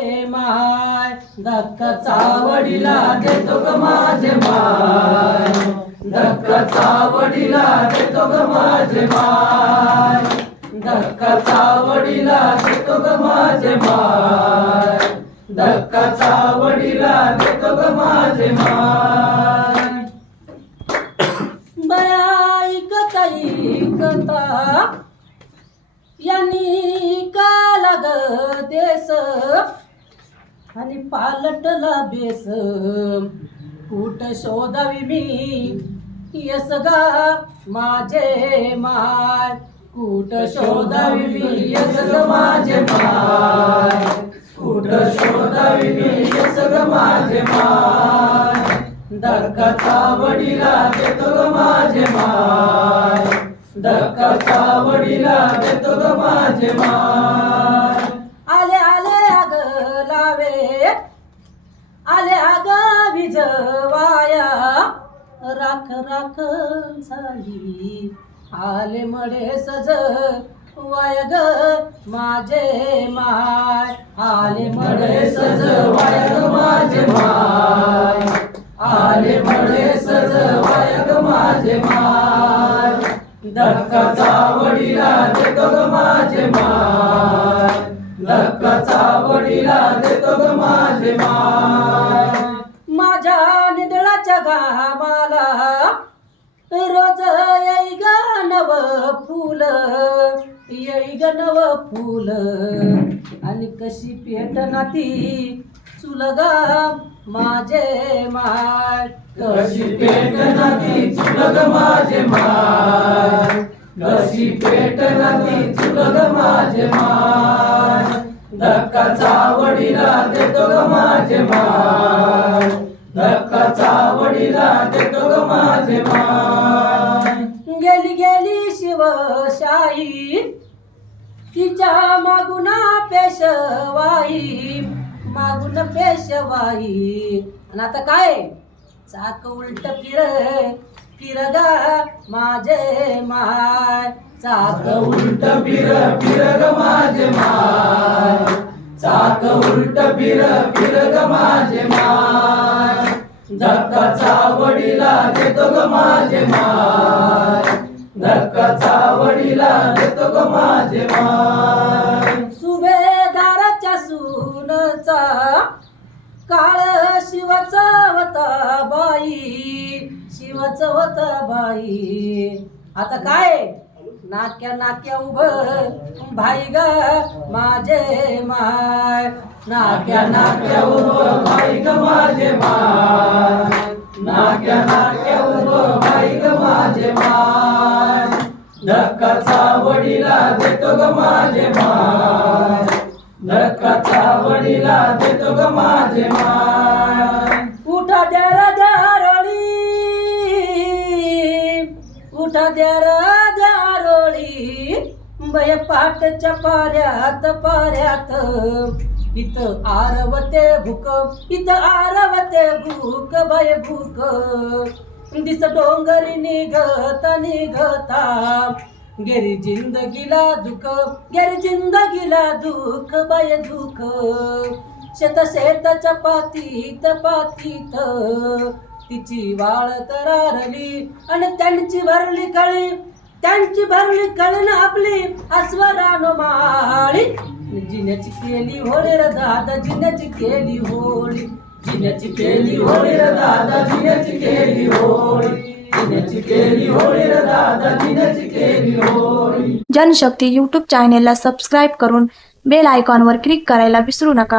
माय धक्काचा वडीला देतो ग माझे माय. धक्काचा चावडीला देतो ग माझे माय. धक्काचा वडीला देतो ग माझे माय. धक्का चावडीला देतो ग माझे माय. बया ऐकता ऐकता यांनी का लाग देस आणि पालटला बेस. कुठ शोधावी मी. यस गा माझे माय. कुठ शोधावी मी. यस ग माझे माय. कुठ शोधावी मी. यस ग माझे माय. धक्काचा चावडीला देतो ग माझे माय. धक्काचा चावडीला देतो ग माझे माय. जवाया. राख राख झाली. आले मडे सज वाय ग. माझे माय. आले मडे सज वाय ग माझे माय. आले मडे सज वाय ग माझे माय. धक्काचा चावडीला देतो ग माझे माय. धक्काचा चावडीला देतो ग माझे माय. येई ग नव फुल. आणि कशी पेट ती चुलग माझे माय. कशी पेट नाती चुलग माझे माय. कशी पेट नाती चुलग माझे माय. धक्का चावडीला देतो ग माझे माय. धक्का चावडीला देतो ग माझे माय. शिवशाही तिच्या मागुना पेशवाई मागून पेशवाई आणि आता काय? चाक उलट फिर फिरगा माझे माय. चाक उलट फिर फिर ग माझे माय. चाक उलट फिर फिर ग माझे माय. धक्का चावडीला देतो ग माझे माय. धक्का चावडीला देतो ग माझे सुभेदाराच्या सूनचा काळ शिवाचा होता बाई. शिवाचा होता बाई. आता काय? नाक्या नाक्या उभ भाई ग माझे माय नाक्या नाक्या उभ भाई ग माझे माय धक्का वडीला देतो ग माझे माय धक्का वडीला देतो ग माझे माय उठा द्या द्यारोळी उठा द्या द्यारोळी बय पाटच्या पाऱ्यात पाऱ्यात. इथं आरवते भूक इथं आरवते भूक बय भूक. दिस डोंगरी निघता निघता. गेरी जिंदगीला दुख गेरी जिंदगीला दुख बाय दुख. शेत शेताच्या पातीत पातीत. तिची वाळ तरारली आणि त्यांची भरली कळी. त्यांची भरली कळण आपली अस्वरानो माळी. जिन्याची केली होळी र दादा जिन्याची केली होळी. जिन्याची केली होळी र दादा जिन्याची केली होळी. जिन्याची केली होळी र दादा जिन्याची केली होळी. जनशक्ती यूट्यूब चॅनेलला सबस्क्राईब करून बेल आयकॉनवर क्लिक करायला विसरू नका.